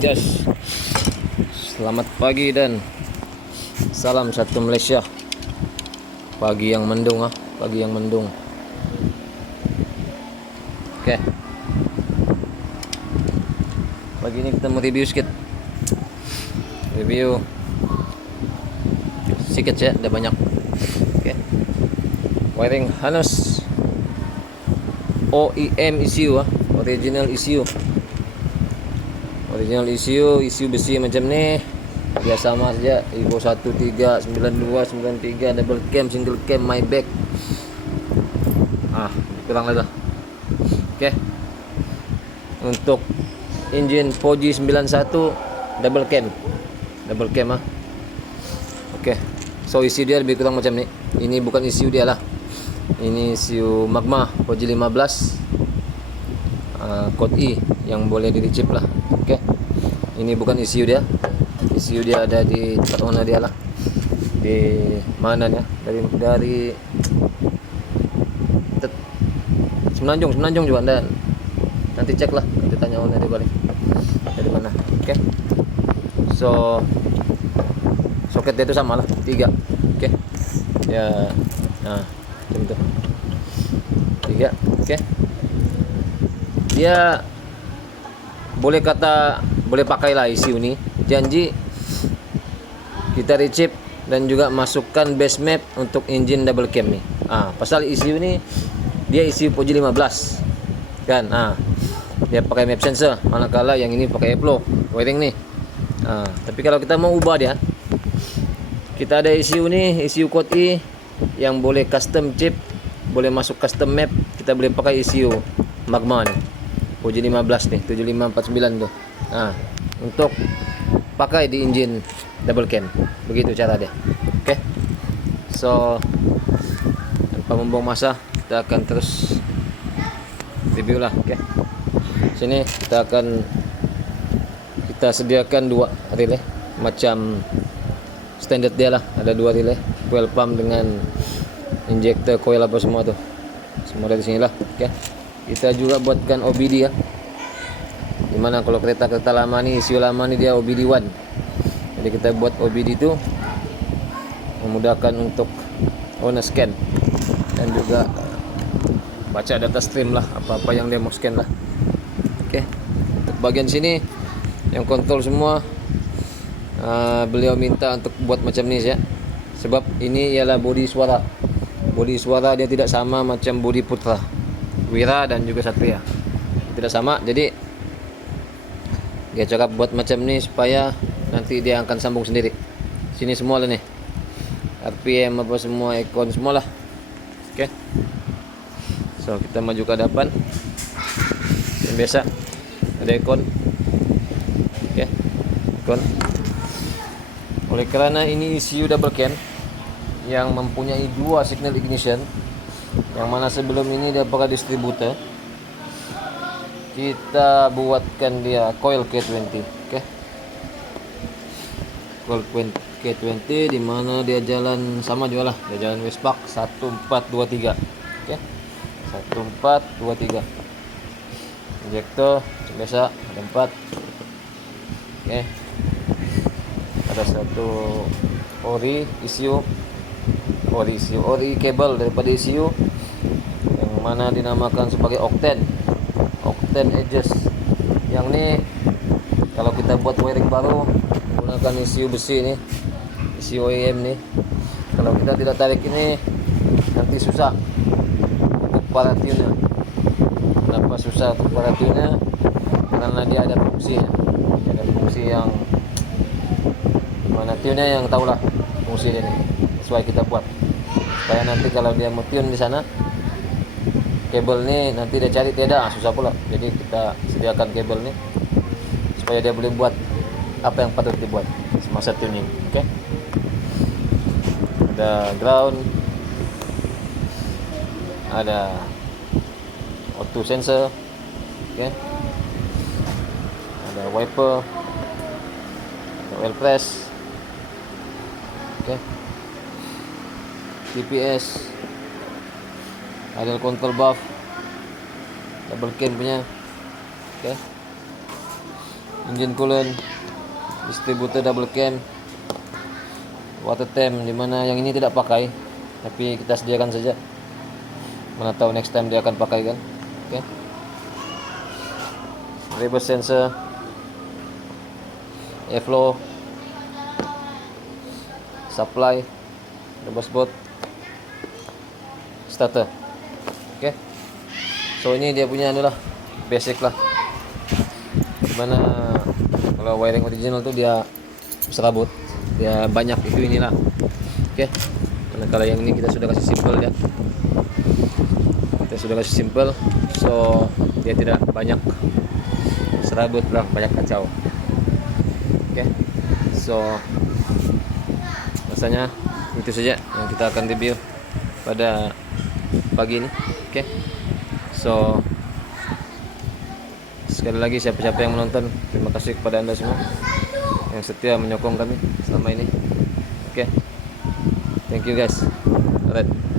Jas. Selamat pagi dan salam satu Malaysia. Pagi yang mendung pagi yang mendung. Oke. Pagi ini kita mau review sedikit. Review sedikit ya, ada banyak. Oke. Wiring harness OEM ECU original ECU. Original ECU besi macam ni. Dia sama saja Evo 139293 double cam, single cam, my back. Kurang lagi. Oke. Untuk engine Fuji 91 double cam. Oke. So isi dia lebih kurang macam ni. Ini bukan ECU dia lah. Ini ECU Magma Fuji 15 code E yang boleh di chip lah. Oke. Ini bukan ECU dia. ECU dia ada di tempat mana dia lah. Di mana ya? Dari Semenanjung juga anda nanti cek lah, nanti tanya owner dia balik dari mana. Oke. So soketnya itu sama lah 3. Oke. Ya, nah macam itu 3. Oke. Dia boleh pakai lah ECU ini. Janji kita rechip dan juga masukkan base map untuk engine double cam nih. Pasal ECU ini dia ECU Fuji 15 kan. Dia pakai map sensor, manakala yang ini pakai Eplo wiring nih. Tapi kalau kita mau ubah dia, kita ada ECU nih, ECU code E yang boleh custom chip, boleh masuk custom map. Kita boleh pakai ECU Magma nih, Fuji 15 nih, 7549 tuh. Untuk pakai di engine double cam. Begitu cara dia. Oke. So tanpa membuang masa, kita akan terus review lah. Oke. Sini kita sediakan 2 relay macam standard dia lah. Ada 2 relay, coil pump dengan injector coil apa semua tuh. Semua dari sini lah. Oke. Kita juga buatkan OBD ya. Dimana kalau kereta lama nih, ECU lama nih dia OBD 1. Jadi kita buat OBD itu memudahkan untuk owner scan dan juga baca data stream lah, apa-apa yang dia mau scan lah. Oke. Untuk bagian sini yang kontrol semua, beliau minta untuk buat macam ni ya. Sebab ini ialah bodi suara. Bodi suara dia tidak sama macam bodi Putra, Wira dan juga Satria. Tidak sama. Jadi dia cakap buat macam ni supaya nanti dia akan sambung sendiri. Sini semua lah nih, RPM apa semua, ikon semua lah. Oke. So kita maju ke hadapan. Yang biasa ada ikon. Oke. Ikon. Oleh kerana ini ECU double cam yang mempunyai 2 signal ignition, yang mana sebelum ini dia pakai distributor, kita buatkan dia coil K20. Oke. Coil K20 di mana dia jalan sama juga lah, dia jalan Westpac 1423. Oke. 1423. Injektor biasa ada 4. Oke. Ada satu ori kabel daripada ECU yang mana dinamakan sebagai octane edges. Yang ni kalau kita buat wiring baru menggunakan ECU besi ni, ECU OEM ni, kalau kita tidak tarik ini nanti susah untuk para tune-nya. Kenapa susah untuk para tune-nya? Karena dia ada fungsi yang mana tune-nya yang tahulah fungsi dia ni. Sesuai kita buat supaya nanti kalau dia mau tune di sana, kabel ni nanti dia cari tiada, susah pula. Jadi kita sediakan kabel ni supaya dia boleh buat apa yang patut dibuat semasa tuning. Oke. Ada ground, ada auto sensor. Oke. Ada wiper, ada oil press. Oke. TPS, ada control valve double cam punya. Oke. engine coolant, distributor double cam, water temp, dimana yang ini tidak pakai tapi kita sediakan saja, mana tahu next time dia akan pakai kan. Oke. Reverse sensor, airflow, supply, reverse board, starter. Oke. So ini dia punya anu lah, basic lah. Dimana kalau wiring original tuh dia serabut, dia banyak itu inilah. Oke. Kalau yang ini kita sudah kasih simple ya, kita sudah kasih simple, so dia tidak banyak serabut lah, banyak kacau. Oke. So rasanya itu saja yang kita akan review pada pagi ini. Oke. So sekali lagi siapa-siapa yang menonton, terima kasih kepada Anda semua yang setia menyokong kami selama ini. Oke. Thank you guys. Alright.